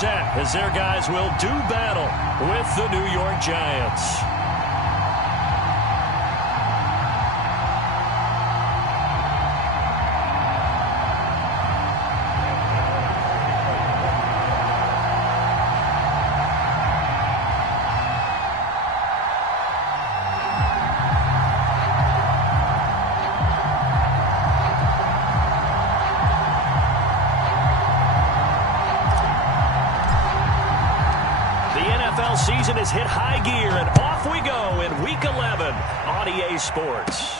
set as their guys will do battle with the New York Giants. Season has hit high gear, and off we go in Week 11 on EA Sports.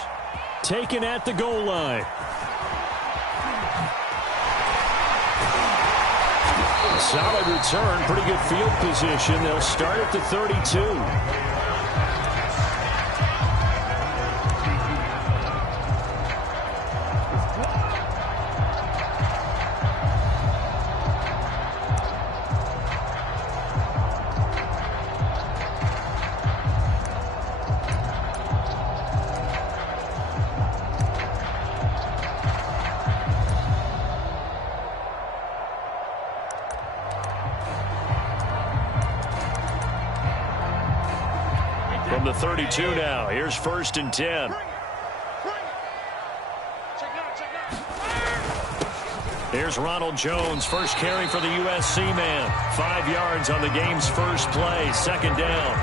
Taken at the goal line. Solid return, pretty good field position. They'll start at the 32. From the 32 now, here's 1st and 10. Here's Ronald Jones, first carry for the USC man. 5 yards on the game's first play, 2nd down.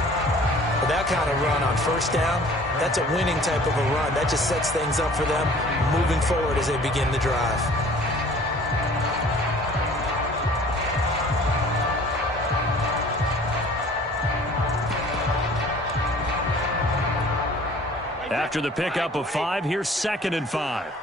With that kind of run on 1st down, that's a winning type of a run. That just sets things up for them moving forward as they begin the drive. After the pickup of 5, here's 2nd and 5.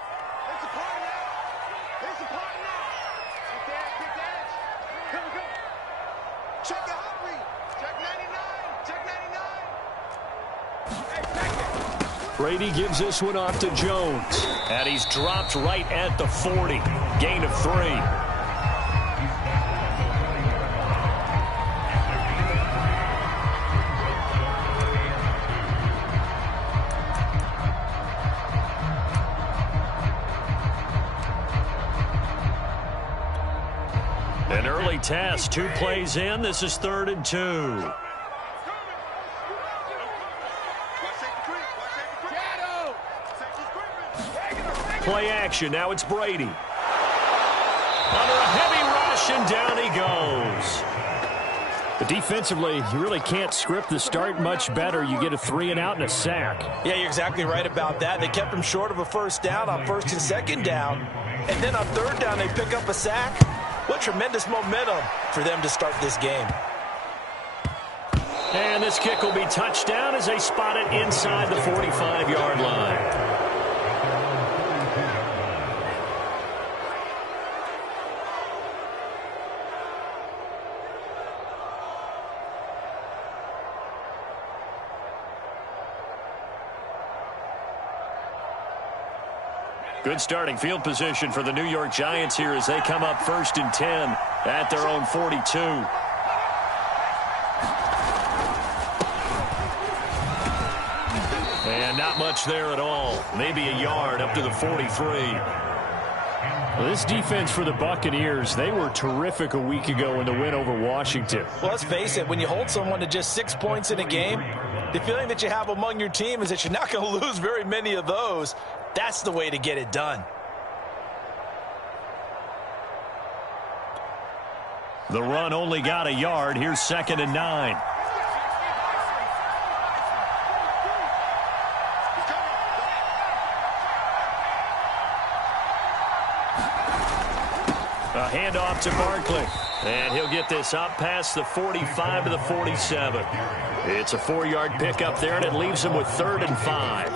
Brady gives this one off to Jones. And he's dropped right at the 40. Gain of 3. An early test, 2 plays in. This is 3rd and 2. Play action. Now it's Brady. Under a heavy rush, and down he goes. But defensively, you really can't script the start much better. You get a 3 and out and a sack. Yeah, you're exactly right about that. They kept him short of a 1st down on 1st and 2nd down. And then on 3rd down, they pick up a sack. What tremendous momentum for them to start this game. And this kick will be touchdown as they spot it inside the 45-yard line. Good starting field position for the New York Giants here as they come up 1st and 10 at their own 42. And not much there at all. Maybe a yard up to the 43. Well, this defense for the Buccaneers, they were terrific a week ago in the win over Washington. Well, let's face it, when you hold someone to just 6 points in a game, the feeling that you have among your team is that you're not going to lose very many of those. That's the way to get it done. The run only got a yard. Here's 2nd and 9. A handoff to Barkley. And he'll get this up past the 45 to the 47. It's a 4-yard pickup there, and it leaves him with 3rd and 5.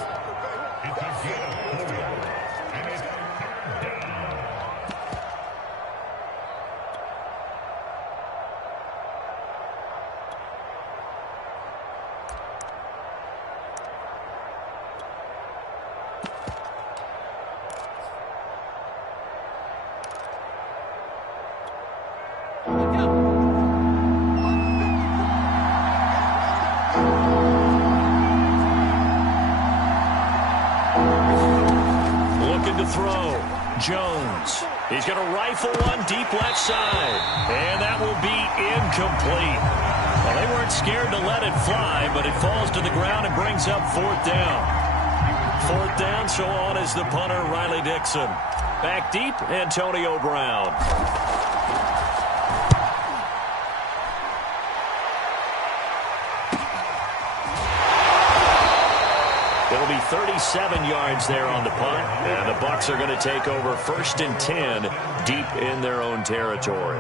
Throw. Jones. He's going to rifle one deep left side. And that will be incomplete. Well, they weren't scared to let it fly, but it falls to the ground and brings up 4th down. 4th down, so on is the punter, Riley Dixon. Back deep, Antonio Brown. It'll be 37 yards there on the punt, and the Bucs are going to take over 1st and 10 deep in their own territory.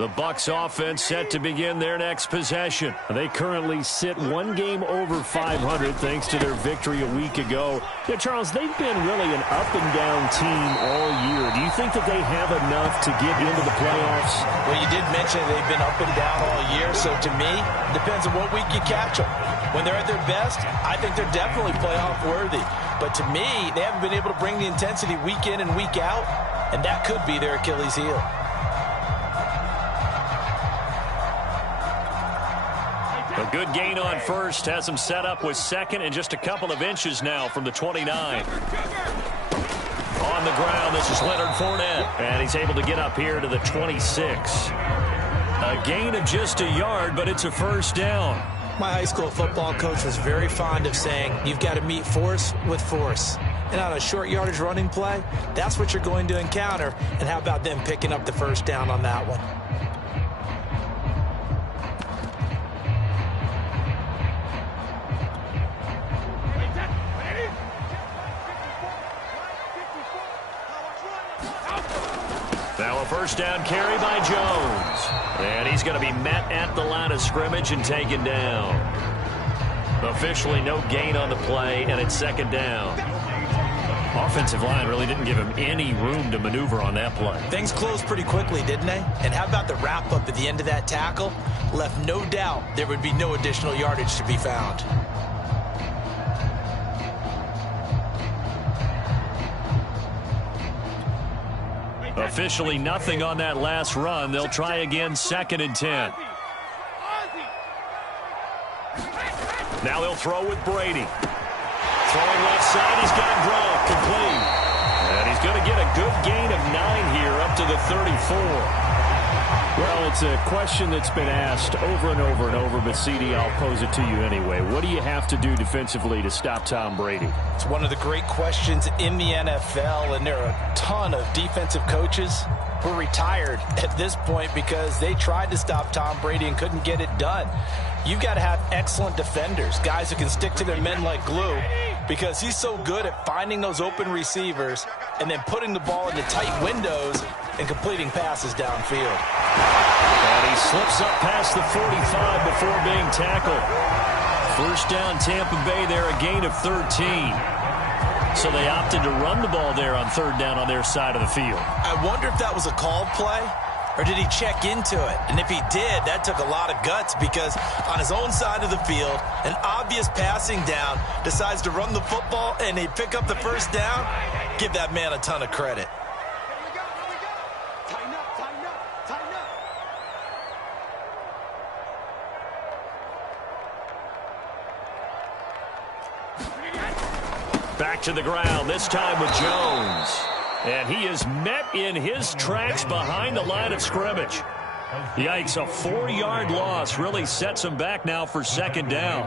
The Bucs offense set to begin their next possession. They currently sit one game over 500 thanks to their victory a week ago. Yeah, Charles, they've been really an up-and-down team all year. Do you think that they have enough to get into the playoffs? Well, you did mention they've been up and down all year, so to me, depends on what week you catch them. When they're at their best, I think they're definitely playoff worthy. But to me, they haven't been able to bring the intensity week in and week out, and that could be their Achilles heel. A good gain on 1st has him set up with 2nd and just a couple of inches now from the 29. On the ground, this is Leonard Fournette, and he's able to get up here to the 26. A gain of just a yard, but it's a 1st down. My high school football coach was very fond of saying, you've got to meet force with force. And on a short yardage running play, that's what you're going to encounter. And how about them picking up the 1st down on that one? Now a 1st down carry by Jones. And he's going to be met at the line of scrimmage and taken down. Officially no gain on the play, and it's 2nd down. Offensive line really didn't give him any room to maneuver on that play. Things closed pretty quickly, didn't they? And how about the wrap-up at the end of that tackle? Left no doubt there would be no additional yardage to be found. Officially nothing on that last run. They'll try again, 2nd and 10. Now they'll throw with Brady. Throwing left side, he's got Gronk complete. And he's going to get a good gain of 9 here up to the 34. Well, it's a question that's been asked over and over and over, but CD, I'll pose it to you anyway. What do you have to do defensively to stop Tom Brady? It's one of the great questions in the NFL, and there are a ton of defensive coaches who are retired at this point because they tried to stop Tom Brady and couldn't get it done. You've got to have excellent defenders, guys who can stick to their men like glue, because he's so good at finding those open receivers and then putting the ball into tight windows and completing passes downfield. And he slips up past the 45 before being tackled. 1st down, Tampa Bay there, a gain of 13. So they opted to run the ball there on 3rd down on their side of the field. I wonder if that was a called play, or did he check into it? And if he did, that took a lot of guts, because on his own side of the field, an obvious passing down, decides to run the football and he pick up the 1st down. Give that man a ton of credit. Back to the ground, this time with Jones. And he is met in his tracks behind the line of scrimmage. Yikes, a 4-yard loss really sets him back now for 2nd down.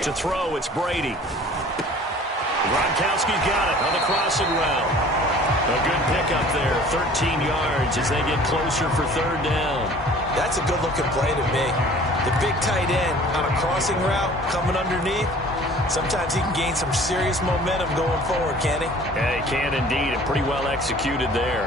To throw, it's Brady. Gronkowski's got it on the crossing route. A good pickup there, 13 yards as they get closer for 3rd down. That's a good-looking play to me. The big tight end on a crossing route coming underneath. Sometimes he can gain some serious momentum going forward, can't he? Yeah, he can indeed, and pretty well executed there.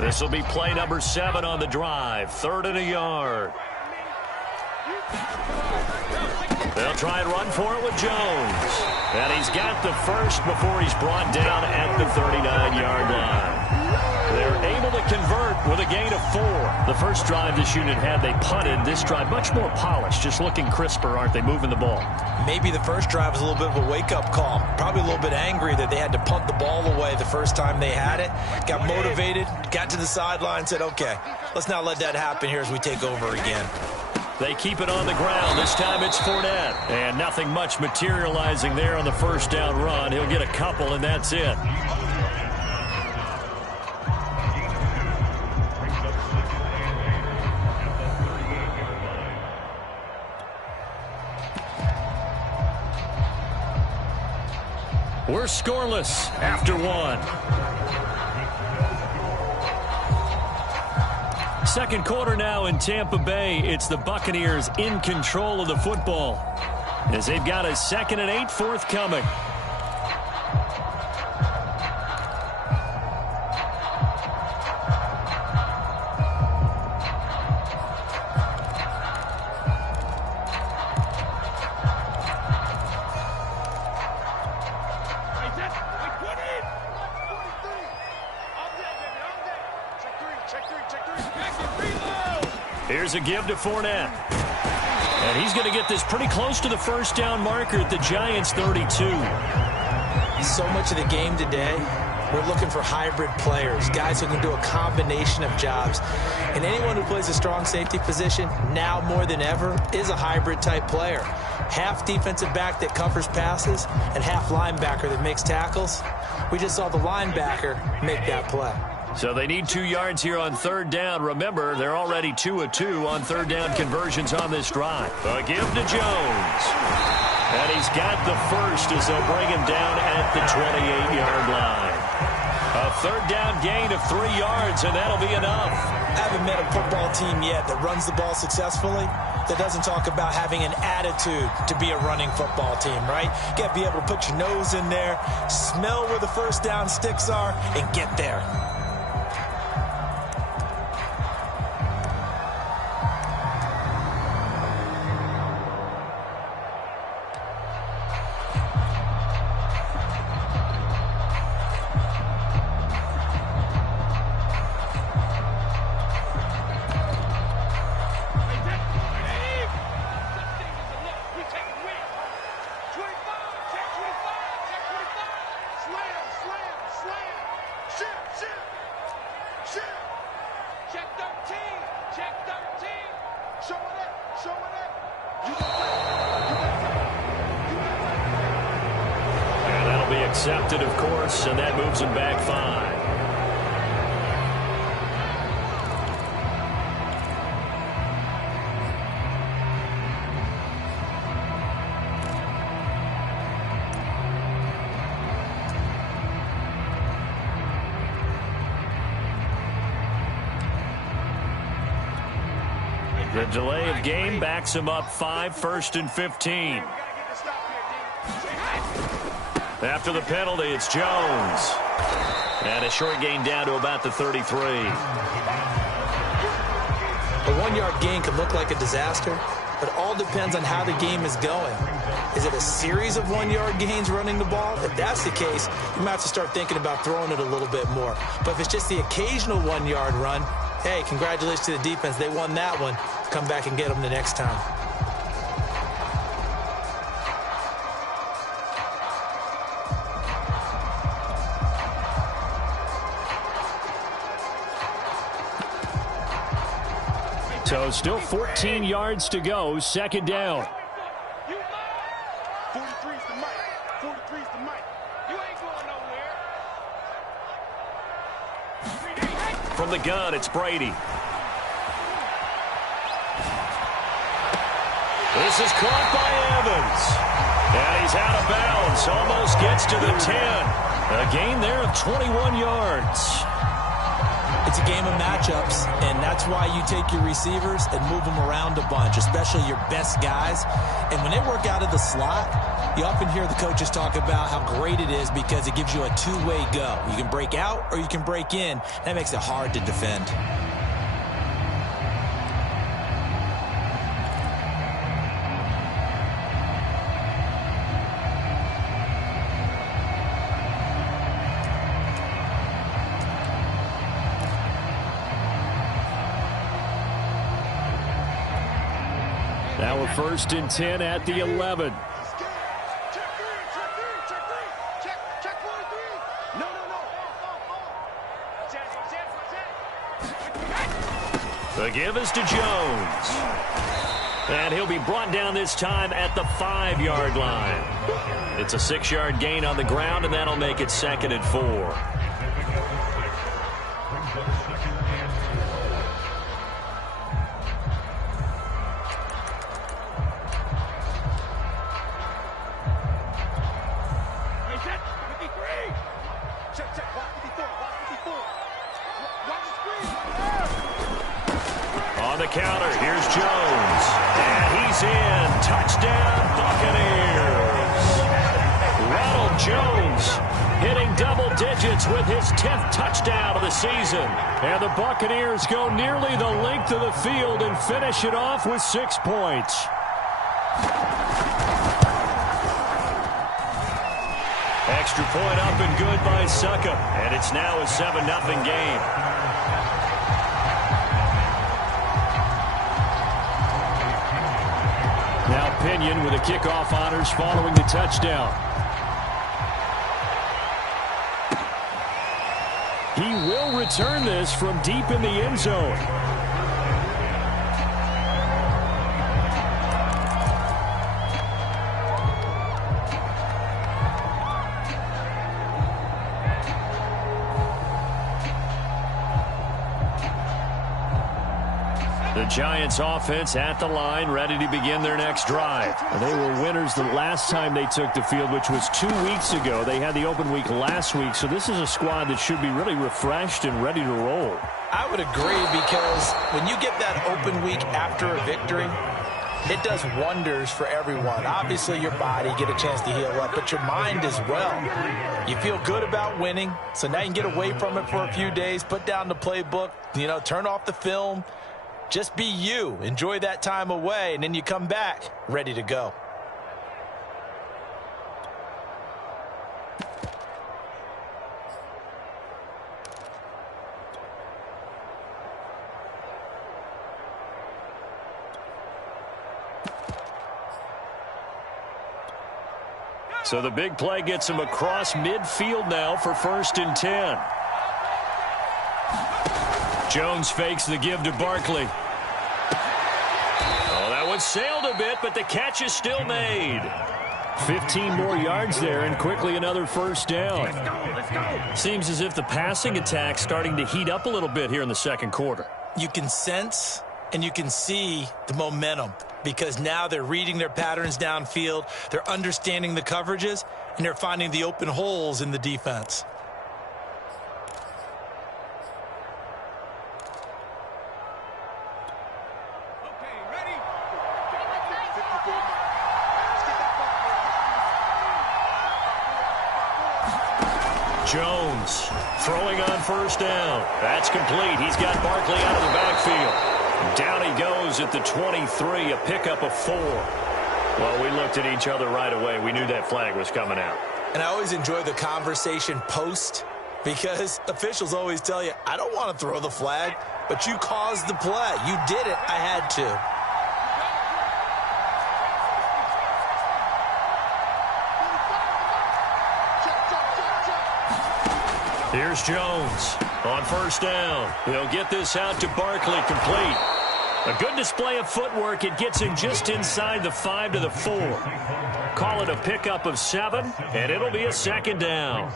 This will be play number 7 on the drive. 3rd and a yard. They'll try and run for it with Jones. And he's got the first before he's brought down at the 39-yard line. They're able to convert with a gain of 4. The first drive this unit had, they punted. This drive, much more polished, just looking crisper, aren't they, moving the ball? Maybe the first drive was a little bit of a wake-up call. Probably a little bit angry that they had to punt the ball away the first time they had it. Got motivated, got to the sideline, said, okay, let's not let that happen here as we take over again. They keep it on the ground. This time it's Fournette. And nothing much materializing there on the first down run. He'll get a couple, and that's it. We're scoreless after 1. Second quarter now in Tampa Bay. It's the Buccaneers in control of the football as they've got a 2nd and 8 forthcoming. Here's a give to Fournette. And he's going to get this pretty close to the first down marker at the Giants' 32. So much of the game today, we're looking for hybrid players, guys who can do a combination of jobs. And anyone who plays a strong safety position, now more than ever, is a hybrid type player. Half defensive back that covers passes and half linebacker that makes tackles. We just saw the linebacker make that play. So they need 2 yards here on 3rd down. Remember, they're already 2 of 2 on 3rd down conversions on this drive. A give to Jones. And he's got the first as they'll bring him down at the 28-yard line. A 3rd down gain of 3 yards, and that'll be enough. I haven't met a football team yet that runs the ball successfully that doesn't talk about having an attitude to be a running football team, right? You got to be able to put your nose in there, smell where the first down sticks are, and get there. Accepted, of course, and that moves him back 5. The delay of game backs him up 5, 1st and 15. After the penalty, it's Jones. And a short gain down to about the 33. A 1-yard gain could look like a disaster, but all depends on how the game is going. Is it a series of 1-yard gains running the ball? If that's the case, you might have to start thinking about throwing it a little bit more. But if it's just the occasional 1-yard run, hey, congratulations to the defense. They won that one. Come back and get them the next time. So still 14 yards to go, 2nd down. 43's the mic. 43's the mic. You ain't going nowhere. From the gun, it's Brady. This is caught by Evans. And he's out of bounds. Almost gets to the 10. A gain there of 21 yards. It's a game of matchups, and that's why you take your receivers and move them around a bunch, especially your best guys. And when they work out of the slot, you often hear the coaches talk about how great it is because it gives you a two-way go. You can break out or you can break in. That makes it hard to defend. Now we're 1st and 10 at the 11. Check 1, 3. No. The give is to Jones. And he'll be brought down this time at the 5-yard line. It's a 6-yard gain on the ground, and that'll make it 2nd and 4. On the counter, here's Jones. And he's in. Touchdown, Buccaneers. Ronald Jones hitting double digits with his 10th touchdown of the season. And the Buccaneers go nearly the length of the field and finish it off with 6 points. Extra point up and good by Suckup. And it's now a 7-0 game. Now Pinion with the kickoff honors following the touchdown. He will return this from deep in the end zone. The Giants offense at the line, ready to begin their next drive. And they were winners the last time they took the field, which was 2 weeks ago. They had the open week last week, so this is a squad that should be really refreshed and ready to roll. I would agree, because when you get that open week after a victory, it does wonders for everyone. Obviously, your body, get a chance to heal up, but your mind as well. You feel good about winning, so now you can get away from it for a few days, put down the playbook, turn off the film. Just be you. Enjoy that time away, and then you come back ready to go. So the big play gets him across midfield now for 1st and 10. Jones fakes the give to Barkley. Oh, that one sailed a bit, but the catch is still made. 15 more yards there, and quickly another 1st down. Let's go. Seems as if the passing attack's starting to heat up a little bit here in the second quarter. You can sense and you can see the momentum, because now they're reading their patterns downfield, they're understanding the coverages, and they're finding the open holes in the defense. Jones throwing on 1st down. That's complete. He's got Barkley out of the backfield. Down he goes at the 23, a pickup of 4. Well, we looked at each other right away. We knew that flag was coming out. And I always enjoy the conversation post, because officials always tell you, I don't want to throw the flag, but you caused the play. You did it. I had to. Here's Jones on 1st down. They'll get this out to Barkley, complete. A good display of footwork. It gets him just inside the 5 to the 4. Call it a pickup of 7, and it'll be a 2nd down.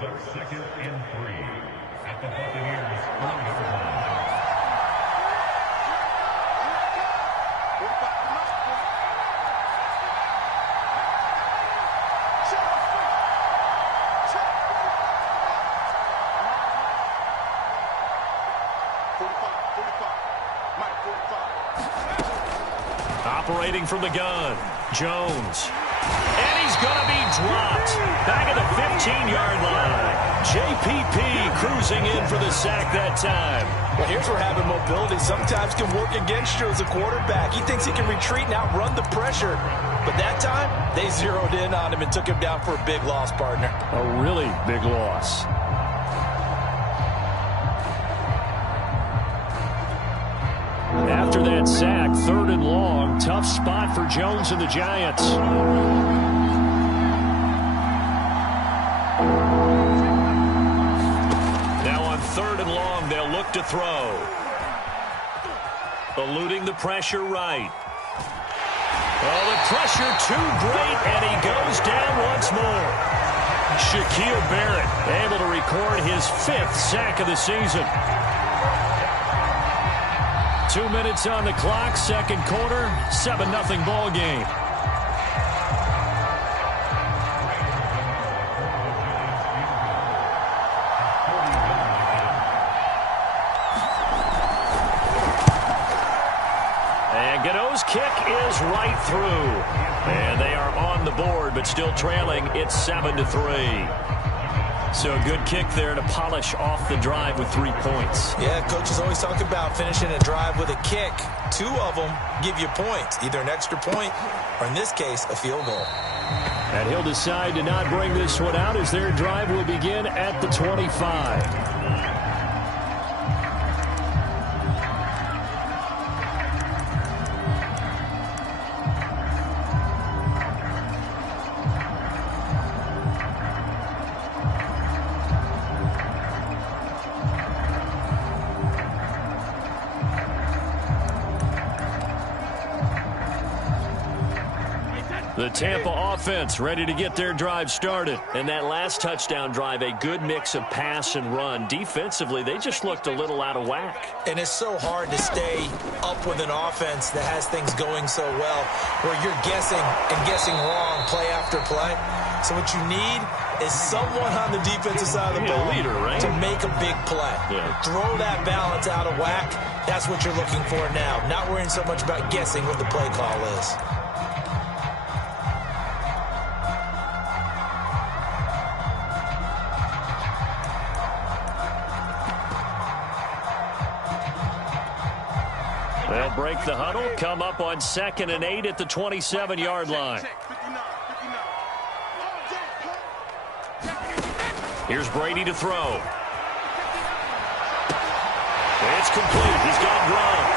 Operating from the gun, Jones. And he's going to be dropped. Back at the 15-yard line. JPP cruising in for the sack that time. Well, here's where having mobility sometimes can work against you as a quarterback. He thinks he can retreat and outrun the pressure. But that time, they zeroed in on him and took him down for a big loss, partner. A really big loss. After that sack, 3rd and long. Tough spot for Jones and the Giants. Now on 3rd and long, they'll look to throw. Eluding the pressure right. Oh, the pressure too great, and he goes down once more. Shaquille Barrett able to record his 5th sack of the season. 2 minutes on the clock, 2nd quarter, 7-0 ball game. And Gano's kick is right through. And they are on the board, but still trailing. It's 7-3. So a good kick there to polish off the drive with 3 points. Yeah, coaches always talk about finishing a drive with a kick. 2 of them give you points, either an extra point or, in this case, a field goal. And he'll decide to not bring this one out as their drive will begin at the 25. The Tampa offense ready to get their drive started. And that last touchdown drive, a good mix of pass and run. Defensively, they just looked a little out of whack. And it's so hard to stay up with an offense that has things going so well, where you're guessing and guessing wrong play after play. So what you need is someone on the defensive side of the ball leader, right? to make a big play. Yeah. Throw that balance out of whack. That's what you're looking for now. Not worrying so much about guessing what the play call is. They'll break the huddle, come up on 2nd and 8 at the 27-yard line. Here's Brady to throw. It's complete. He's got Gronk.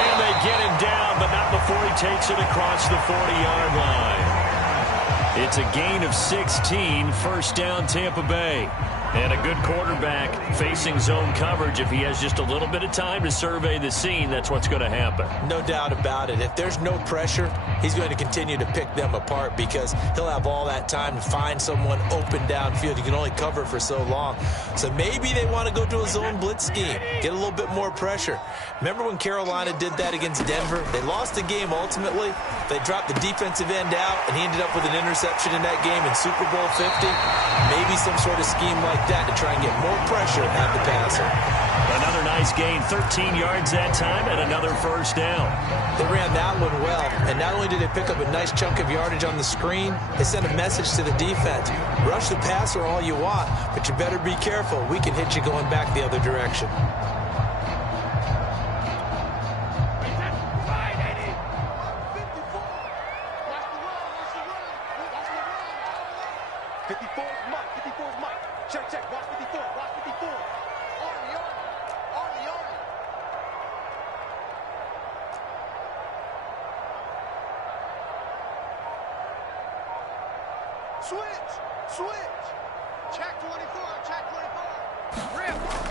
And they get him down, but not before he takes it across the 40-yard line. It's a gain of 16, 1st down Tampa Bay. And a good quarterback facing zone coverage. If he has just a little bit of time to survey the scene, that's what's going to happen. No doubt about it. If there's no pressure, he's going to continue to pick them apart because he'll have all that time to find someone open downfield. He can only cover for so long. So maybe they want to go to a zone blitz scheme, get a little bit more pressure. Remember when Carolina did that against Denver? They lost the game ultimately. They dropped the defensive end out, and he ended up with an interception in that game in Super Bowl 50. Maybe some sort of scheme like that to try and get more pressure at the passer. Another nice gain, 13 yards that time, and another 1st down. They ran that one well, and not only did they pick up a nice chunk of yardage on the screen, they sent a message to the defense. Rush the passer all you want, but you better be careful. We can hit you going back the other direction.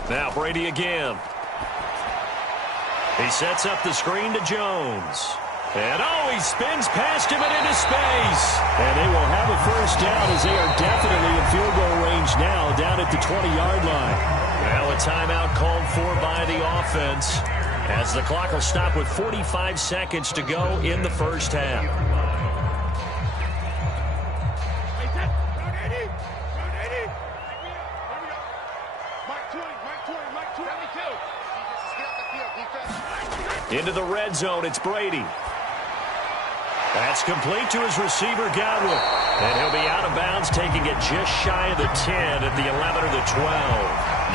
Now Brady again. He sets up the screen to Jones. And he spins past him and into space. And they will have a 1st down as they are definitely in field goal range now down at the 20-yard line. Well, a timeout called for by the offense as the clock will stop with 45 seconds to go in the 1st half. Into the red zone, it's Brady. That's complete to his receiver, Godwin. And he'll be out of bounds, taking it just shy of the 10 at the 11 or the 12.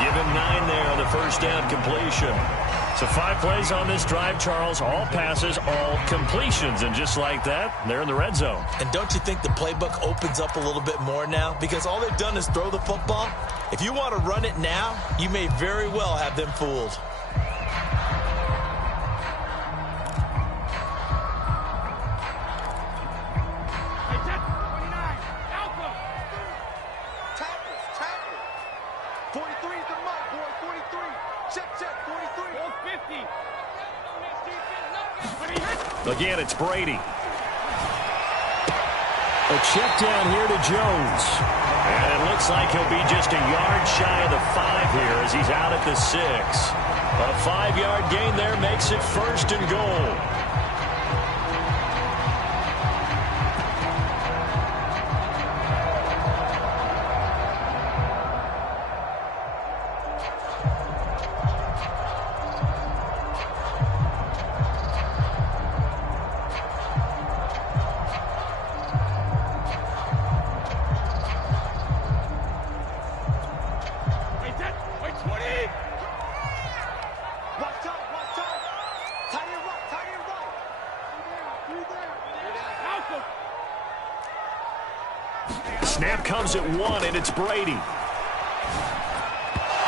Give him 9 there on the first down completion. So 5 plays on this drive, Charles. All passes, all completions. And just like that, they're in the red zone. And don't you think the playbook opens up a little bit more now? Because all they've done is throw the football. If you want to run it now, you may very well have them fooled. Again, it's Brady. A check down here to Jones. And it looks like he'll be just a yard shy of the 5 here as he's out at the 6. A 5-yard gain there makes it 1st and goal. Snap comes at 1, and it's Brady.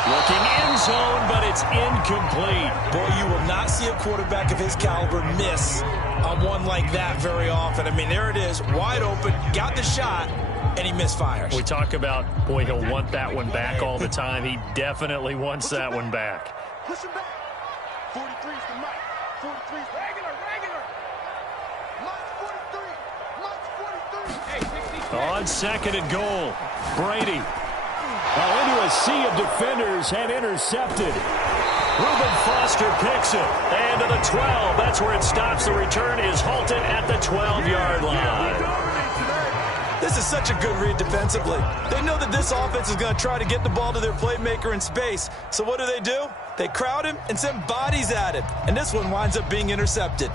Looking end zone, but it's incomplete. Boy, you will not see a quarterback of his caliber miss on one like that very often. I mean, there it is, wide open, got the shot, and he misfires. We talk about, boy, he'll want that one back all the time. He definitely wants that one back. Push him back. 43 is the mic. 43 is regular. Mike's 43. Mike's 43. Hey, 60. On 2nd and goal, Brady. Into a sea of defenders and intercepted. Reuben Foster picks it. And to the 12. That's where it stops. The return is halted at the 12-yard line. This is such a good read defensively. They know that this offense is going to try to get the ball to their playmaker in space. So what do? They crowd him and send bodies at him. And this one winds up being intercepted.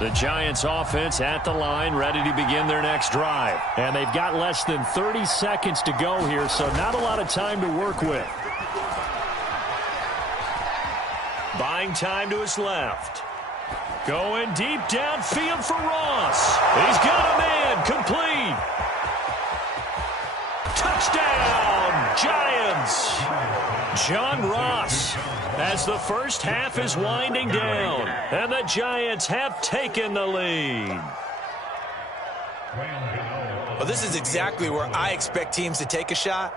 The Giants offense at the line, ready to begin their next drive. And they've got less than 30 seconds to go here, so not a lot of time to work with. Buying time to his left. Going deep downfield for Ross. He's got a man, complete. Touchdown, Giants. John Ross, as the first half is winding down, and the Giants have taken the lead. Well, this is exactly where I expect teams to take a shot.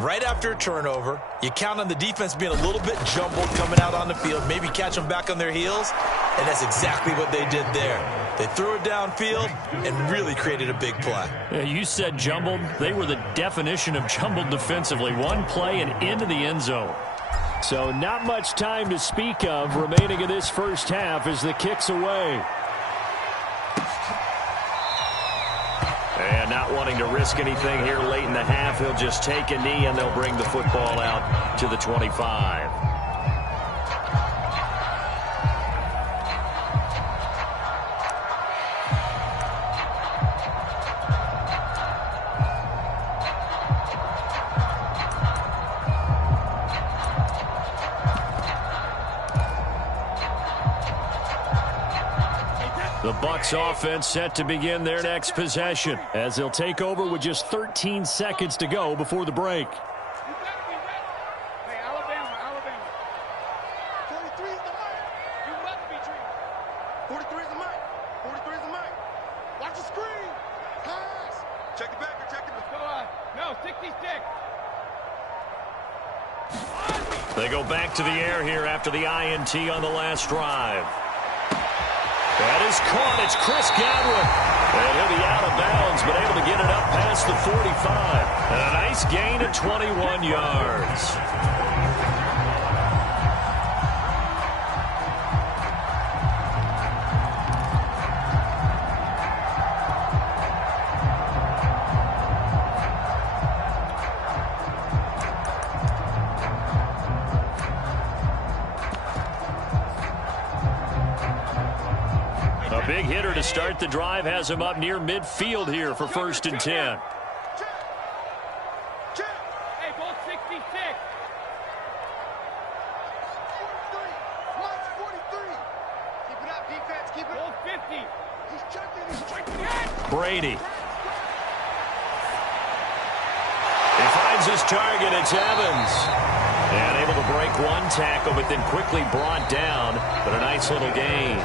Right after a turnover, you count on the defense being a little bit jumbled coming out on the field, maybe catch them back on their heels, and that's exactly what they did there. They threw it downfield and really created a big play. Yeah, you said jumbled. They were the definition of jumbled defensively. One play and into the end zone. So not much time to speak of remaining in this first half as the kick's away. And not wanting to risk anything here late in the half, he'll just take a knee and they'll bring the football out to the 25. The Bucs offense set to begin their next possession as they'll take over with just 13 seconds to go before the break. You better be ready. Hey, Alabama. 43 is the mic. You must be treated. 43 is the mic. 43 is the mic. Watch the screen. Pass. Check it back or check it. Go on. No, 66. They go back to the air here after the INT on the last drive. That is caught. It's Chris Godwin. And he'll be out of bounds, but able to get it up past the 45. And a nice gain of 21 yards. Big hitter to start the drive has him up near midfield here for 1st and 10. Hey, ball 66. 43. Watch 43. Keep it up, defense. Keep it up. Ball 50. He's checking. He's checking. Brady. He finds his target. It's Evans. And able to break one tackle, but then quickly brought down. But a nice little gain.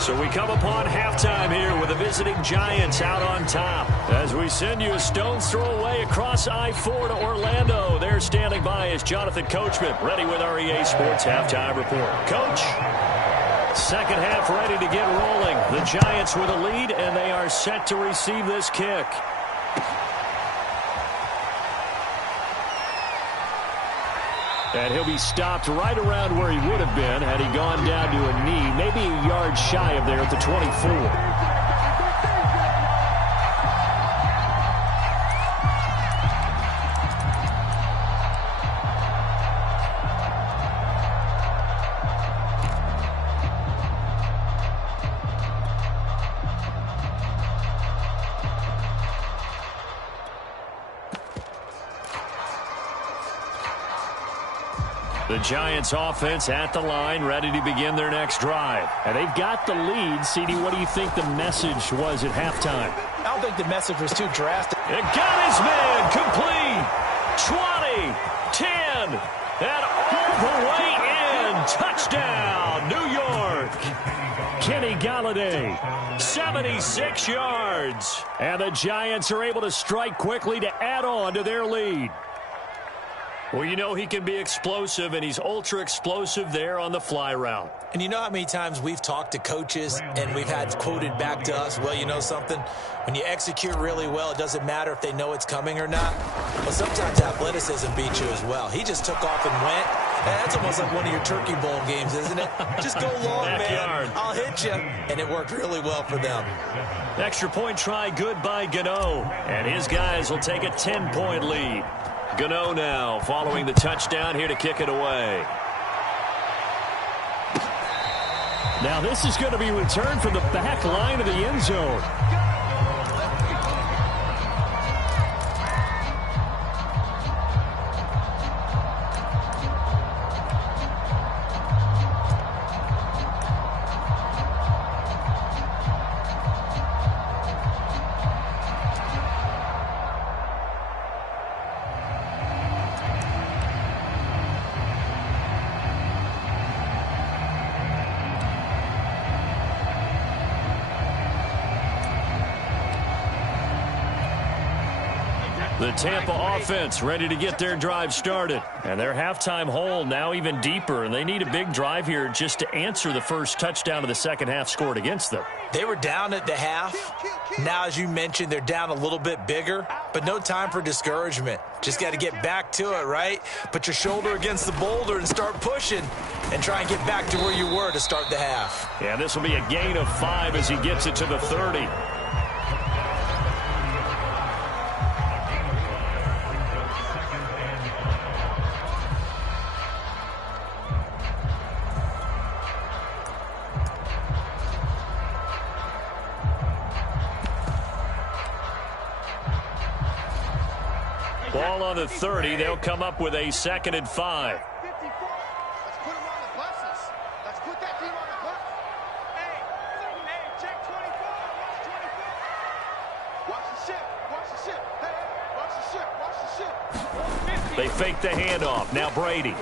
So we come upon halftime here with the visiting Giants out on top. As we send you a stone's throw away across I-4 to Orlando. There standing by is Jonathan Coachman, ready with our EA Sports Halftime Report. Coach, second half ready to get rolling. The Giants with a lead, and they are set to receive this kick. And he'll be stopped right around where he would have been had he gone down to a knee, maybe a yard shy of there at the 24. The Giants offense at the line, ready to begin their next drive. And they've got the lead. CD, what do you think the message was at halftime? I don't think the message was too drastic. It got his man complete. 20, 10, and all the way in. Touchdown, New York. Kenny Golladay, 76 yards. And the Giants are able to strike quickly to add on to their lead. Well, you know he can be explosive, and he's ultra-explosive there on the fly route. And you know how many times we've talked to coaches and we've had quoted back to us, well, you know something? When you execute really well, it doesn't matter if they know it's coming or not. But sometimes athleticism beats you as well. He just took off and went. That's almost like one of your Turkey Bowl games, isn't it? Just go long, man. I'll hit you. And it worked really well for them. Extra point try good by Gano. And his guys will take a 10-point lead. Gano now following the touchdown here to kick it away. Now this is going to be returned from the back line of the end zone. The Tampa offense ready to get their drive started. And their halftime hole now even deeper, and they need a big drive here just to answer the first touchdown of the second half scored against them. They were down at the half. Now, as you mentioned, they're down a little bit bigger, but no time for discouragement. Just got to get back to it, right? Put your shoulder against the boulder and start pushing and try and get back to where you were to start the half. Yeah, this will be a gain of 5 as he gets it to the 30. Ball on the 30. They'll come up with a 2nd and 5. 54. Let's put them on the buses. Let's put that team on the bus. Hey, check 24. Watch 24. Watch the ship. Watch the ship. Hey, watch the ship. Watch the ship. They fake the handoff. Now Brady.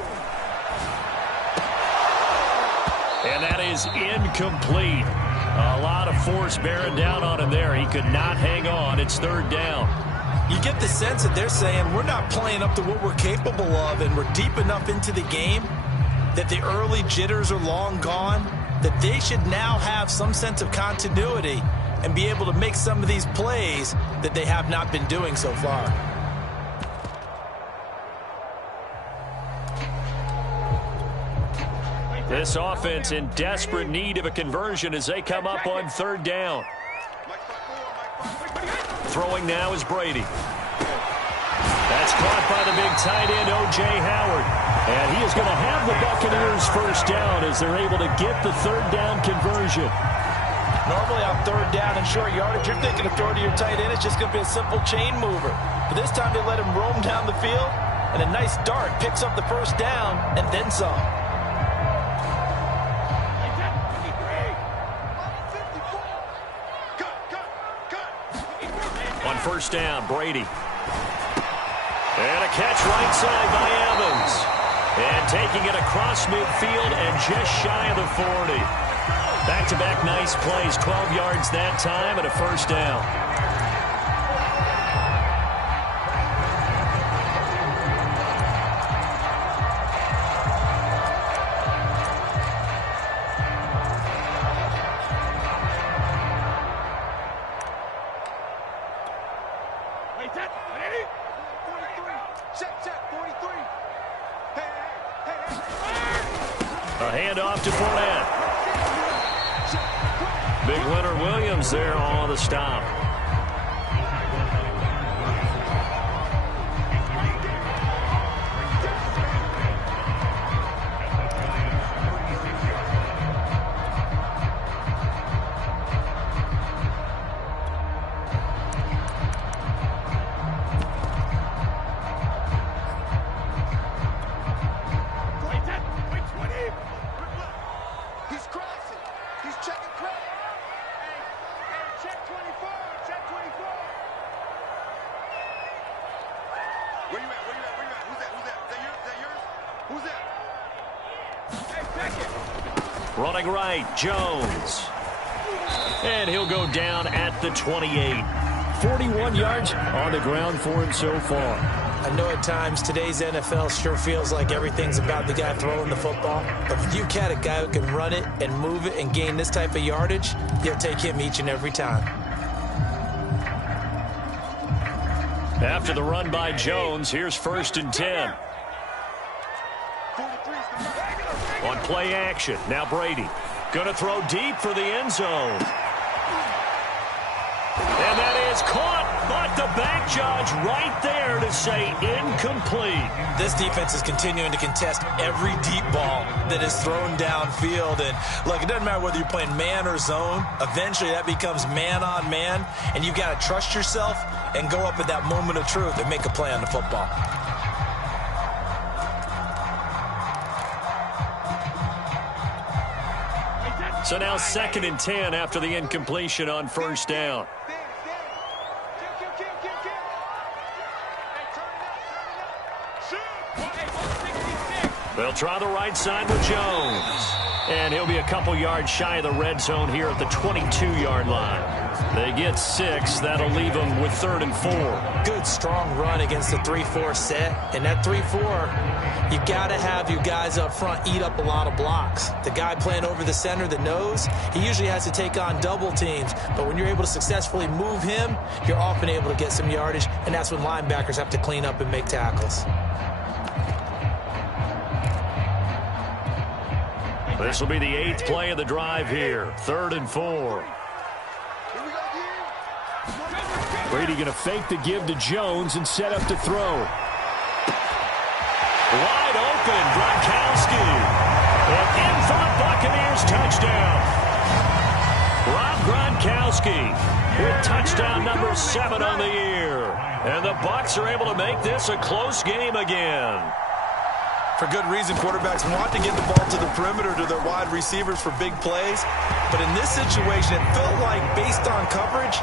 And that is incomplete. A lot of force bearing down on him there. He could not hang on. It's 3rd down. You get the sense that they're saying we're not playing up to what we're capable of, and we're deep enough into the game that the early jitters are long gone, that they should now have some sense of continuity and be able to make some of these plays that they have not been doing so far. This offense in desperate need of a conversion as they come up on 3rd down. Throwing now is Brady. That's caught by the big tight end, O.J. Howard. And he is going to have the Buccaneers first down as they're able to get the 3rd down conversion. Normally on third down and short yardage, you're thinking of throw to your tight end. It's just going to be a simple chain mover. But this time they let him roam down the field, and a nice dart picks up the first down and then some. On first down, Brady. And a catch right side by Evans. And taking it across midfield and just shy of the 40. Back-to-back nice plays, 12 yards that time and a first down. A handoff to Fournette. Big Leonard Williams there on the stop. Running right, Jones. And he'll go down at the 28. 41 yards on the ground for him so far. I know at times today's NFL sure feels like everything's about the guy throwing the football. But if you've got a guy who can run it and move it and gain this type of yardage, you'll take him each and every time. After the run by Jones, here's 1st and 10. On play action, now Brady. Going to throw deep for the end zone. And that is caught, but the back judge right there to say incomplete. This defense is continuing to contest every deep ball that is thrown downfield. And look, it doesn't matter whether you're playing man or zone. Eventually that becomes man on man, and you've got to trust yourself and go up at that moment of truth and make a play on the football. So now 2nd and 10 after the incompletion on first down. They'll try the right side with Jones. And he'll be a couple yards shy of the red zone here at the 22-yard line. They get 6. That'll leave them with 3rd and 4. Good, strong run against the 3-4 set. And that 3-4, you've got to have your guys up front eat up a lot of blocks. The guy playing over the center, the nose, he usually has to take on double teams. But when you're able to successfully move him, you're often able to get some yardage. And that's when linebackers have to clean up and make tackles. This will be the 8th play of the drive here. 3rd and 4. Brady going to fake the give to Jones and set up to throw. Wide open, Gronkowski. And in for the Buccaneers touchdown. Rob Gronkowski with touchdown number 7 on the year. And the Bucs are able to make this a close game again. For good reason, quarterbacks want to get the ball to the perimeter to their wide receivers for big plays. But in this situation, it felt like based on coverage,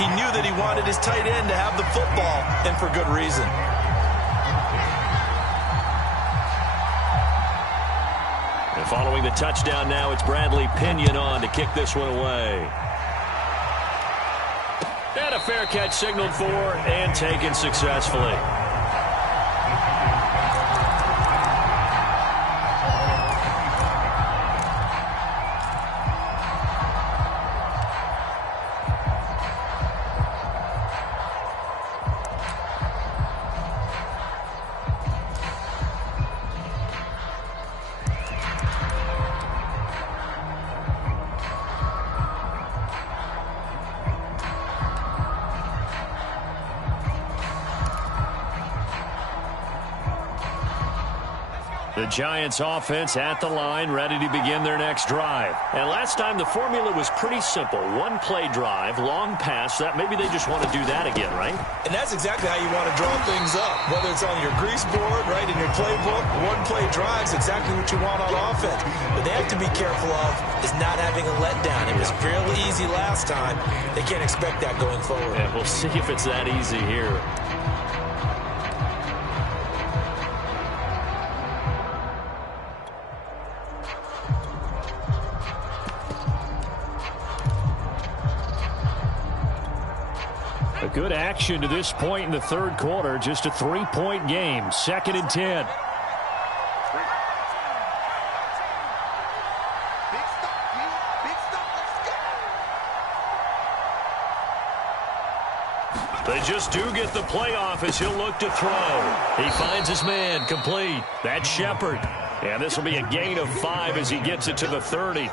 he knew that he wanted his tight end to have the football, and for good reason. And following the touchdown now, it's Bradley Pinion on to kick this one away. And a fair catch signaled for and taken successfully. The Giants offense at the line, ready to begin their next drive. And last time the formula was pretty simple. One play drive, long pass. That maybe they just want to do that again, right? And that's exactly how you want to draw things up. Whether it's on your grease board, right, in your playbook, one play drive is exactly what you want on offense. But they have to be careful of is not having a letdown. It was fairly easy last time. They can't expect that going forward. Yeah, we'll see if it's that easy here. A good action to this point in the third quarter. Just a 3-point game. 2nd and 10. They just do get the playoff as he'll look to throw. He finds his man complete. That's Shepard. And this will be a gain of 5 as he gets it to the 30.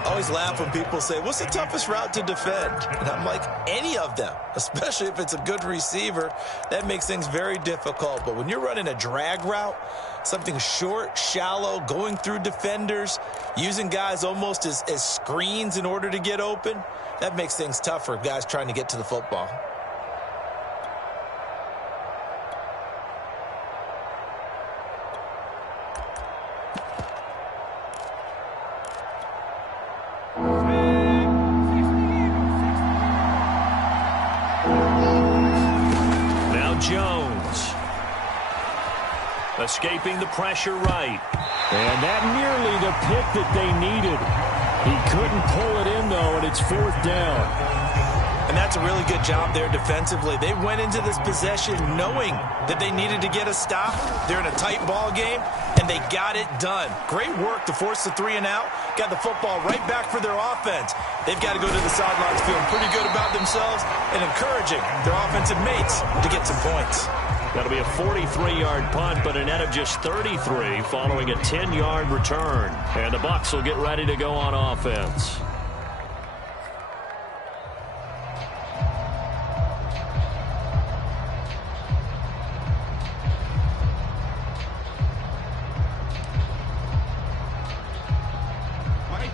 I always laugh when people say, what's the toughest route to defend? And I'm like, any of them, especially if it's a good receiver. That makes things very difficult. But when you're running a drag route, something short, shallow, going through defenders, using guys almost as screens in order to get open, that makes things tough for guys trying to get to the football. Escaping the pressure right. And that nearly the pick that they needed. He couldn't pull it in, though, and it's 4th down. And that's a really good job there defensively. They went into this possession knowing that they needed to get a stop. They're in a tight ball game, and they got it done. Great work to force the 3 and out. Got the football right back for their offense. They've got to go to the sidelines feeling pretty good about themselves and encouraging their offensive mates to get some points. That'll be a 43-yard punt, but a net of just 33 following a 10-yard return. And the Bucs will get ready to go on offense.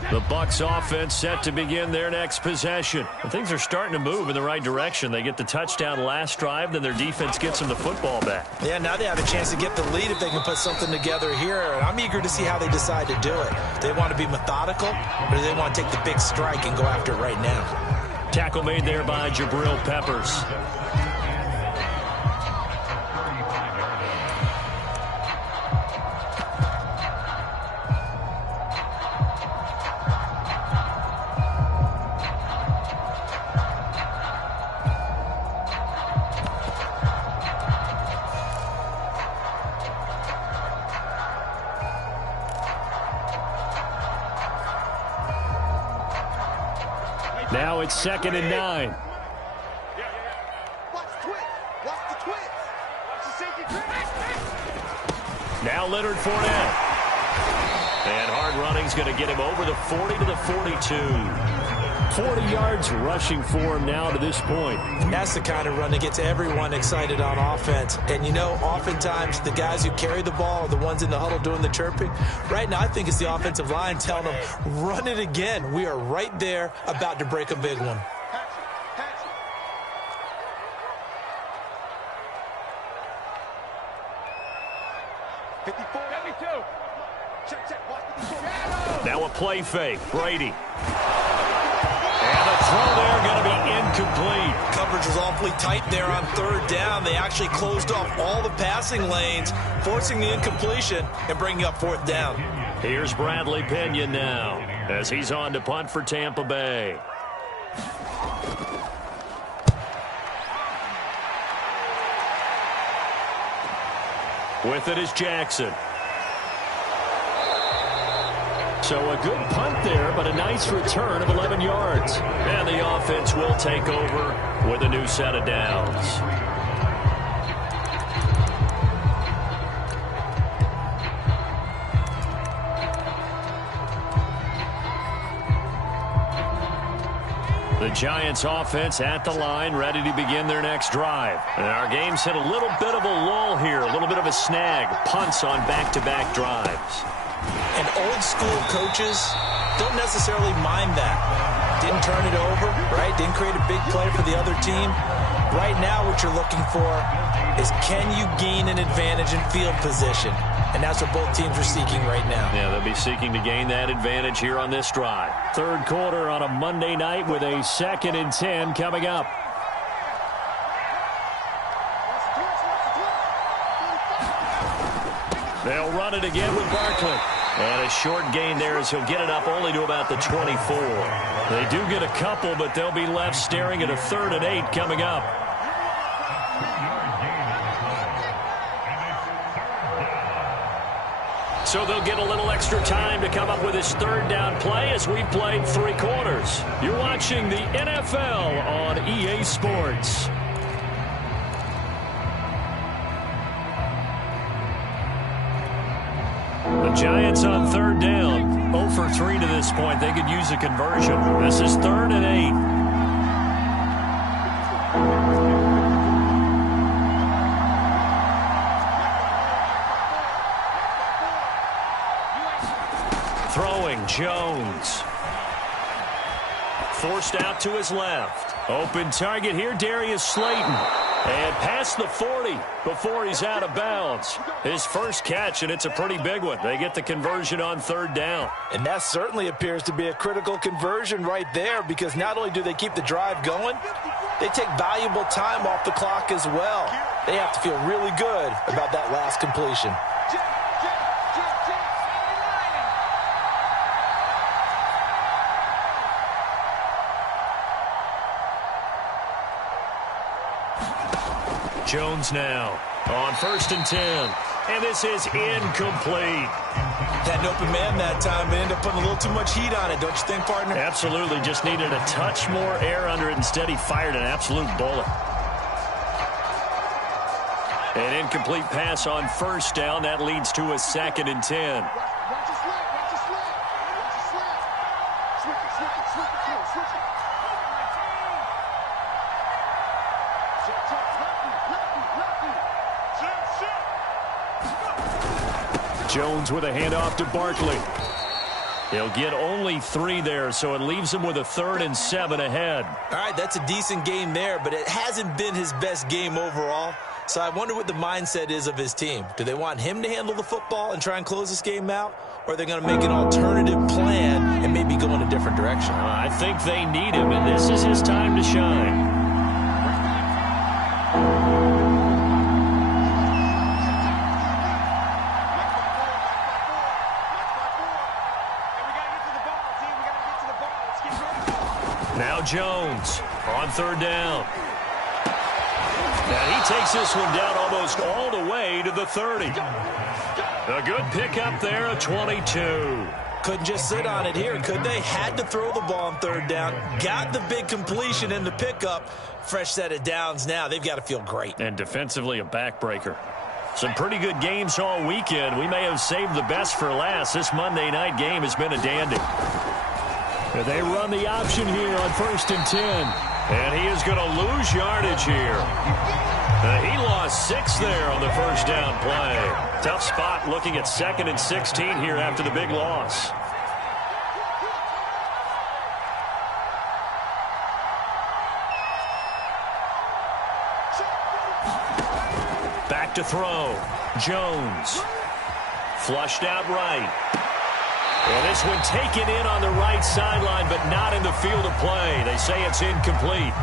The Bucs offense set to begin their next possession. And things are starting to move in the right direction. They get the touchdown last drive, then their defense gets them the football back. Yeah, now they have a chance to get the lead if they can put something together here. And I'm eager to see how they decide to do it. Do they want to be methodical, or do they want to take the big strike and go after it right now? Tackle made there by Jabril Peppers. Now it's 2nd and 9. Watch the twist. Watch the twist. Watch the safety twist. Now Leonard Fournette. And hard running's going to get him over the 40 to the 42. 40 yards rushing for him now to this point. That's the kind of run that gets everyone excited on offense. And, you know, oftentimes the guys who carry the ball are the ones in the huddle doing the chirping. Right now, I think it's the offensive line telling them, run it again. We are right there about to break a big one. Now a play fake. Brady. And the throw there going to be incomplete. Coverage was awfully tight there on 3rd down. They actually closed off all the passing lanes, forcing the incompletion and bringing up 4th down. Here's Bradley Pinion now as he's on to punt for Tampa Bay. With it is Jackson. So a good punt there, but a nice return of 11 yards. And the offense will take over with a new set of downs. The Giants offense at the line, ready to begin their next drive. And our game's hit a little bit of a lull here, a little bit of a snag. Punts on back-to-back drives. And old school coaches don't necessarily mind that. Didn't turn it over, right? Didn't create a big play for the other team. Right now what you're looking for is, can you gain an advantage in field position? And that's what both teams are seeking right now. Yeah, they'll be seeking to gain that advantage here on this drive. Third quarter on a Monday night with a 2nd and 10 coming up. They'll run it again with Barkley. And a short gain there as he'll get it up only to about the 24. They do get a couple, but they'll be left staring at a 3rd and 8 coming up. So they'll get a little extra time to come up with his 3rd down play as we played 3 quarters. You're watching the NFL on EA Sports. The Giants on 3rd down. 0 for 3 to this point. They could use a conversion. This is 3rd and 8. Throwing, Jones. Forced out to his left. Open target here, Darius Slayton. And past the 40 before he's out of bounds. His first catch, and it's a pretty big one. They get the conversion on 3rd down. And that certainly appears to be a critical conversion right there, because not only do they keep the drive going, they take valuable time off the clock as well. They have to feel really good about that last completion. Jones now on 1st and 10. And this is incomplete. Had an open man that time, but ended up putting a little too much heat on it, don't you think, partner? Absolutely. Just needed a touch more air under it. Instead, he fired an absolute bullet. An incomplete pass on 1st down. That leads to a 2nd and 10. Watch your slip, watch your slip. Watch your slip. Switch it, switch it, switch it, come on, switch it. Jones with a handoff to Barkley. He'll get only 3 there, so it leaves him with a 3rd and 7 ahead. All right, that's a decent game there, but it hasn't been his best game overall. So I wonder what the mindset is of his team. Do they want him to handle the football and try and close this game out? Or are they going to make an alternative plan and maybe go in a different direction? I think they need him, and this is his time to shine. Now Jones on 3rd down. And he takes this one down almost all the way to the 30. A good pickup there, a 22. Couldn't just sit on it here, could they? Had to throw the ball on 3rd down. Got the big completion in the pickup. Fresh set of downs now. They've got to feel great. And defensively, a backbreaker. Some pretty good games all weekend. We may have saved the best for last. This Monday night game has been a dandy. They run the option here on 1st and 10. And he is going to lose yardage here. He lost 6 there on the 1st down play. Tough spot looking at 2nd and 16 here after the big loss. Back to throw. Jones. Flushed out right. And this one taken in on the right sideline, but not in the field of play. They say it's incomplete.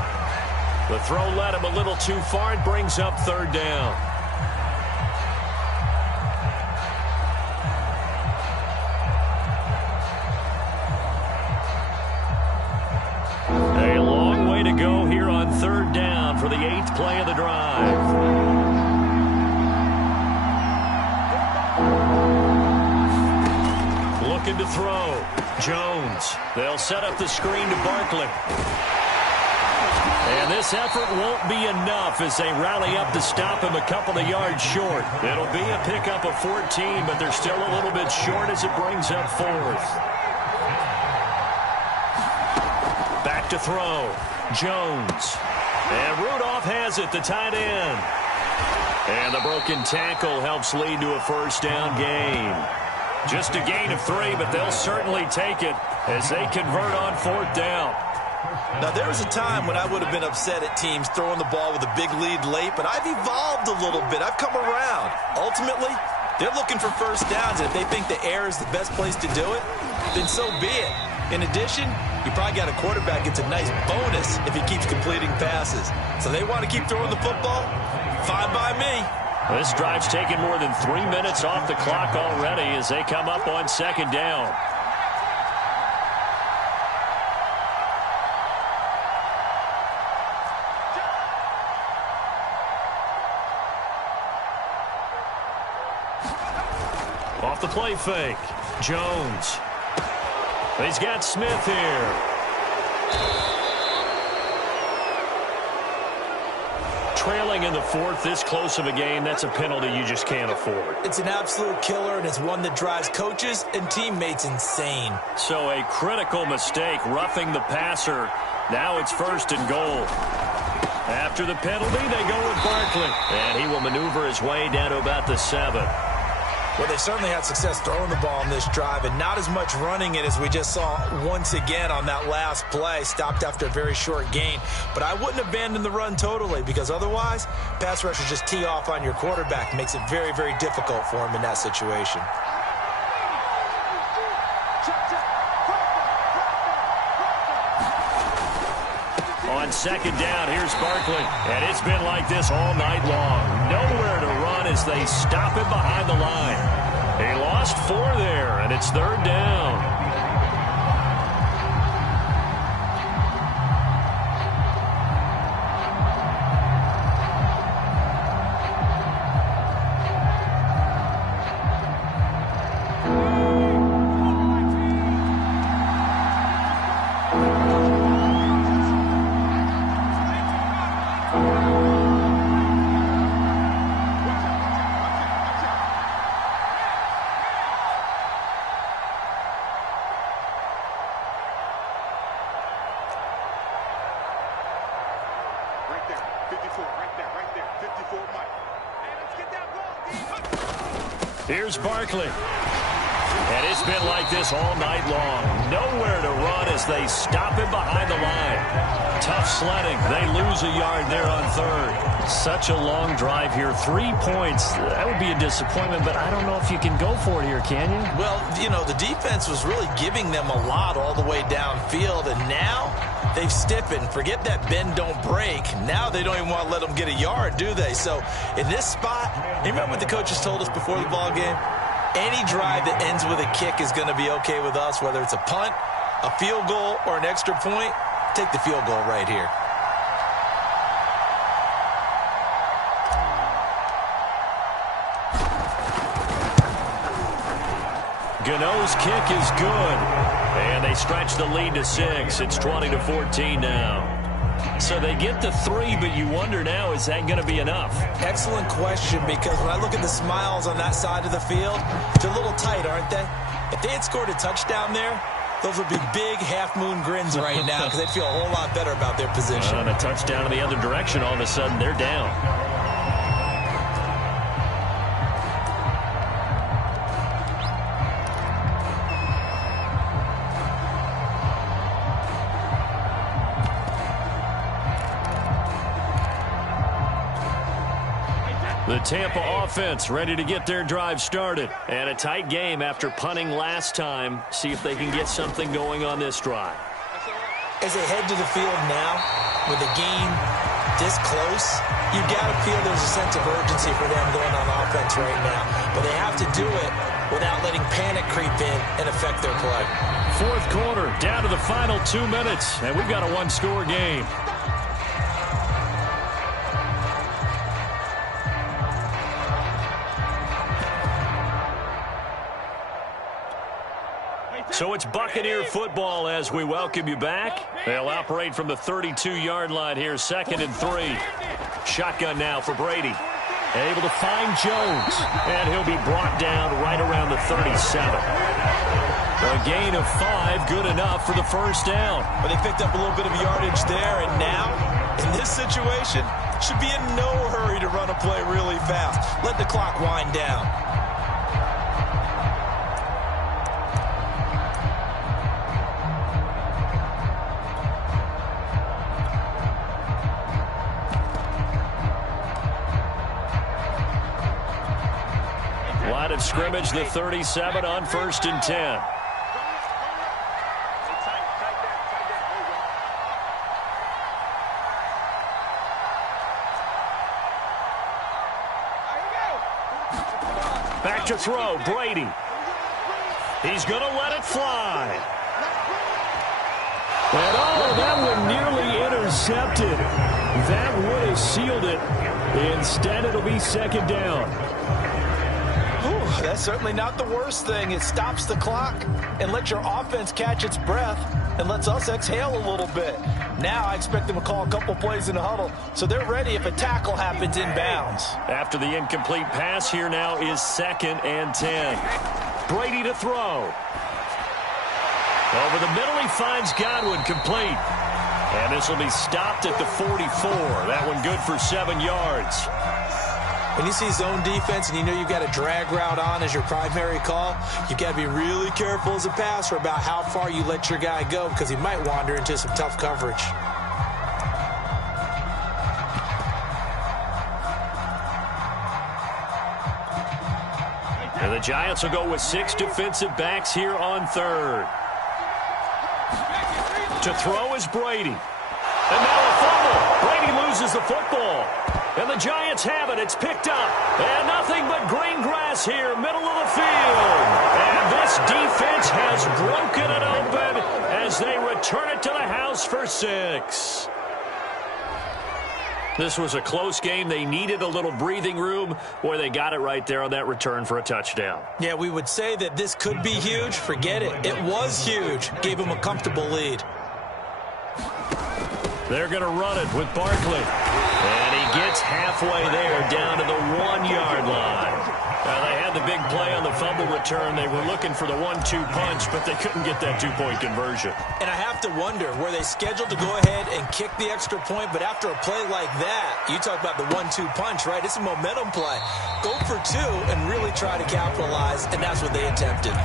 The throw led him a little too far. It brings up 3rd down. A long way to go here on 3rd down for the 8th play of the drive. Looking to throw. Jones. They'll set up the screen to Barkley. And this effort won't be enough as they rally up to stop him a couple of yards short. It'll be a pickup of 14, but they're still a little bit short as it brings up 4th. Back to throw. Jones. And Rudolph has it, the tight end. And the broken tackle helps lead to a first down gain. Just a gain of 3, but they'll certainly take it as they convert on 4th down. Now, there was a time when I would have been upset at teams throwing the ball with a big lead late, but I've evolved a little bit. I've come around. Ultimately, they're looking for first downs, and if they think the air is the best place to do it, then so be it. In addition, you probably got a quarterback gets a nice bonus if he keeps completing passes. So they want to keep throwing the football? Fine by me. This drive's taken more than 3 minutes off the clock already as they come up on 2nd down. Off the play fake. Jones. He's got Smith here. Trailing in the 4th, this close of a game, that's a penalty you just can't afford. It's an absolute killer, and it's one that drives coaches and teammates insane. So a critical mistake, roughing the passer. Now it's 1st and goal. After the penalty, they go with Barkley. And he will maneuver his way down to about the 7. Well, they certainly had success throwing the ball on this drive and not as much running it as we just saw once again on that last play. Stopped after a very short gain. But I wouldn't abandon the run totally because otherwise, pass rushers just tee off on your quarterback. Makes it very, very difficult for him in that situation. On 2nd down, here's Barkley. And it's been like this all night long. Nowhere to run as they stop him behind the line. He lost 4 there, and it's 3rd down. Here's Barkley. And it's been like this all night long. Nowhere to run as they stop him behind the line. Tough sledding. They lose a yard there on 3rd. Such a long drive here. 3 points. That would be a disappointment, but I don't know if you can go for it here, can you? Well, you know, the defense was really giving them a lot all the way downfield, and now they've stiffened. Forget that bend, don't break. Now they don't even want to let them get a yard, do they? So in this spot, you remember what the coaches told us before the ball game? Any drive that ends with a kick is going to be okay with us, whether it's a punt, a field goal, or an extra point. Take the field goal right here. Gano's kick is good. And they stretch the lead to 6. It's 20-14 now. So they get to 3, but you wonder now, is that going to be enough? Excellent question, because when I look at the smiles on that side of the field, they're a little tight, aren't they? If they had scored a touchdown there, those would be big half-moon grins right now because they'd feel a whole lot better about their position. On a touchdown in the other direction, all of a sudden they're down. The Tampa offense ready to get their drive started. And a tight game after punting last time. See if they can get something going on this drive. As they head to the field now, with the game this close, you got to feel there's a sense of urgency for them going on offense right now. But they have to do it without letting panic creep in and affect their play. 4th quarter, down to the final 2 minutes. And we've got a one-score game. So it's Buccaneer football as we welcome you back. They'll operate from the 32-yard line here, 2nd and 3. Shotgun now for Brady. Able to find Jones. And he'll be brought down right around the 37. A gain of 5, good enough for the first down. But they picked up a little bit of yardage there, and now, in this situation, should be in no hurry to run a play really fast. Let the clock wind down. Line of scrimmage, the 37 on 1st and 10. Back to throw, Brady. He's going to let it fly. And oh, that one nearly intercepted. That would have sealed it. Instead, it'll be 2nd down. That's certainly not the worst thing. It stops the clock and lets your offense catch its breath and lets us exhale a little bit. Now I expect them to call a couple plays in the huddle, so they're ready if a tackle happens inbounds. After the incomplete pass, here now is 2nd and 10. Brady to throw. Over the middle, he finds Godwin, complete. And this will be stopped at the 44. That one good for 7 yards. When you see zone defense and you know you've got a drag route on as your primary call, you've got to be really careful as a passer about how far you let your guy go because he might wander into some tough coverage. And the Giants will go with 6 defensive backs here on 3rd. To throw is Brady. And now a fumble. Brady loses the football. And the Giants have it. It's picked up. And nothing but green grass here, middle of the field. And this defense has broken it open as they return it to the house for 6. This was a close game. They needed a little breathing room. Boy, they got it right there on that return for a touchdown. Yeah, we would say that this could be huge. Forget it. It was huge. Gave them a comfortable lead. They're going to run it with Barkley. And he gets halfway there down to the 1-yard line. They had the big play on the fumble return. They were looking for the 1-2 punch, but they couldn't get that 2-point conversion. And I have to wonder, were they scheduled to go ahead and kick the extra point? But after a play like that, you talk about the 1-2 punch, right? It's a momentum play. Go for 2 and really try to capitalize, and that's what they attempted.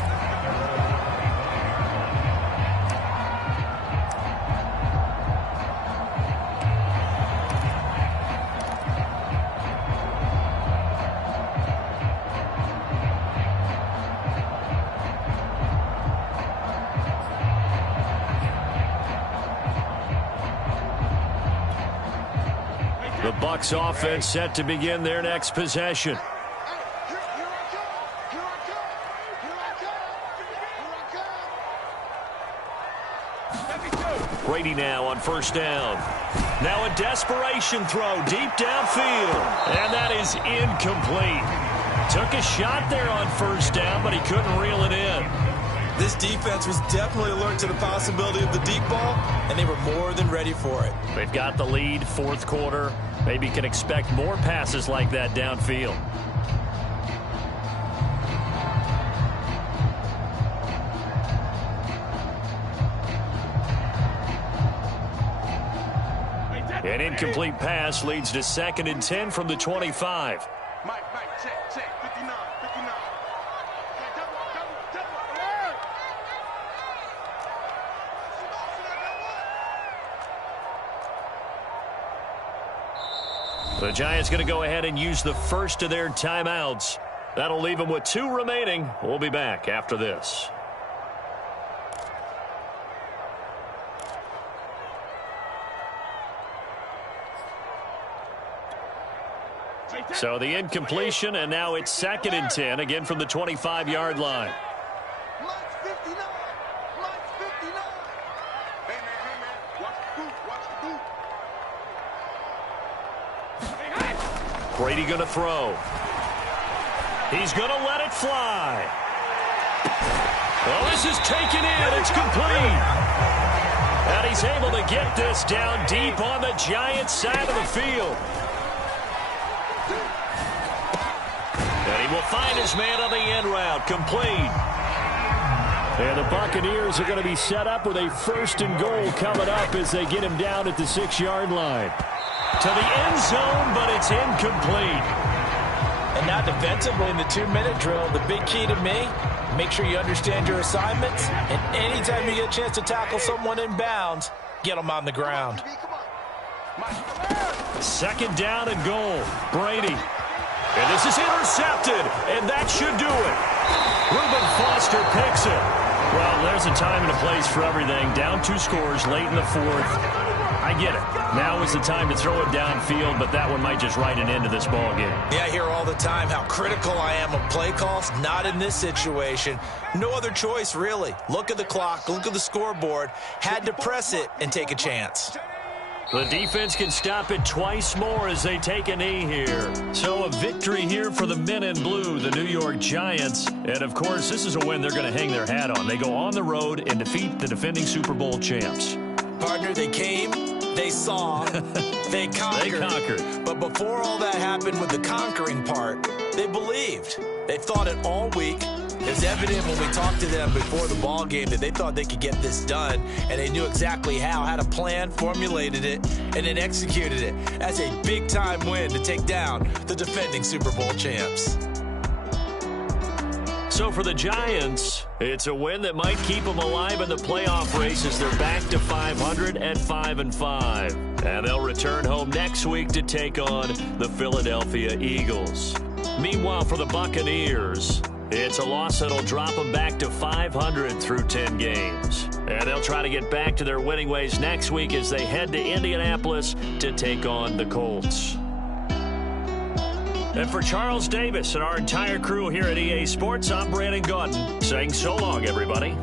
The Bucs offense set to begin their next possession. Brady now on 1st down. Now a desperation throw deep downfield. And that is incomplete. Took a shot there on 1st down, but he couldn't reel it in. This defense was definitely alert to the possibility of the deep ball, and they were more than ready for it. They've got the lead, 4th quarter. Maybe can expect more passes like that downfield. An incomplete pass leads to 2nd and 10 from the 25. Mike, check, 59. The Giants going to go ahead and use the first of their timeouts. That'll leave them with 2 remaining. We'll be back after this. So the incompletion, and now it's 2nd and 10, again from the 25-yard line. Mike's 59. Hey, man, watch the boot. Brady going to throw. He's going to let it fly. Well, this is taken in. It's complete. And he's able to get this down deep on the Giants' side of the field. And he will find his man on the end route. Complete. And the Buccaneers are going to be set up with a 1st and goal coming up as they get him down at the 6-yard line. To the end zone, but it's incomplete. And now defensively in the 2-minute drill, the big key to me, make sure you understand your assignments. And anytime you get a chance to tackle someone in bounds, get them on the ground. 2nd down and goal. Brady. And this is intercepted, and that should do it. Reuben Foster picks it. Well, there's a time and a place for everything. Down 2 scores late in the 4th. I get it. Now is the time to throw it downfield, but that one might just write an end to this ball game. Yeah, I hear all the time how critical I am of play calls. Not in this situation. No other choice, really. Look at the clock. Look at the scoreboard. Had to press it and take a chance. The defense can stop it twice more as they take a knee here. So a victory here for the men in blue, the New York Giants. And, of course, this is a win they're going to hang their hat on. They go on the road and defeat the defending Super Bowl champs. Partner, they came, they saw, they conquered. They conquered. But before all that happened with the conquering part, they believed. They thought it all week. It was evident when we talked to them before the ball game that they thought they could get this done, and they knew exactly how, had a plan, formulated it, and then executed it. That's a big-time win to take down the defending Super Bowl champs. So for the Giants, it's a win that might keep them alive in the playoff race as they're back to 500 at 5-5. And they'll return home next week to take on the Philadelphia Eagles. Meanwhile, for the Buccaneers, it's a loss that'll drop them back to 500 through 10 games. And they'll try to get back to their winning ways next week as they head to Indianapolis to take on the Colts. And for Charles Davis and our entire crew here at EA Sports, I'm Brandon Gaudin saying so long, everybody.